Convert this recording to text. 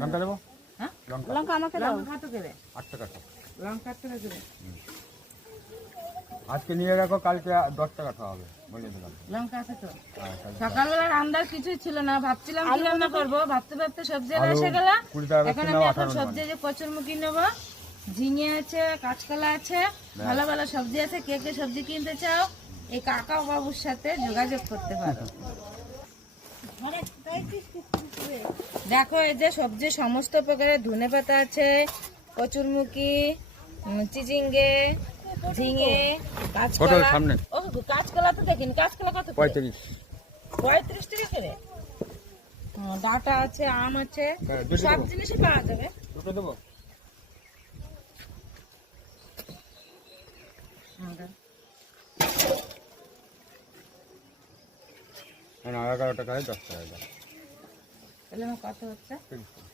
লঙ্কা দেবো? হ্যাঁ লঙ্কা আমাকে দাও। লঙ্কা কত করে? 8 টাকা সব। লঙ্কা 8 টাকা করে। আজকে নিয়ে রাখো, কালকে 10 টাকা খাওয়া হবে, বলে দিলাম। লঙ্কা আছে তো? হ্যাঁ, কালকে। সকালবেলা রান্নার কিছুই ছিল না, ভাবছিলাম কি রান্না করবো, ভাবতে ভাবতে সবজি আলু এসে গেল। 20 টাকা এখন বেশি আমি নাও, এখন 18 সবজি যে কচুরমুখী নেবো, ঝিঙে আছে, কাঁচকলা আছে, ভালো ভালো সবজি আছে। কে কে সবজি কিনতে চাও এই কাকা বাবুর সাথে যোগাযোগ করতে পারো। দেখো এই যে সবজি সমস্ত প্রকারের, ধনেপাতা আছে, কচুরমুখী, চিচিঙ্গে, ঝিঙে, হোটেল কাঁচকলা। সামনে। ও কাঁচকলা তো দেখিনি, কাঁচকলা কত করে? 35। 35 টাকা করে। ডাটা আছে, আম আছে, হ্যাঁ, দুটো সব দেবো। জিনিসই পাওয়া যাবে। দুটো দেবো? না, 11 টাকায় 10 টাকা দাও। তাহলে আমার কত হচ্ছে? 30 টাকা।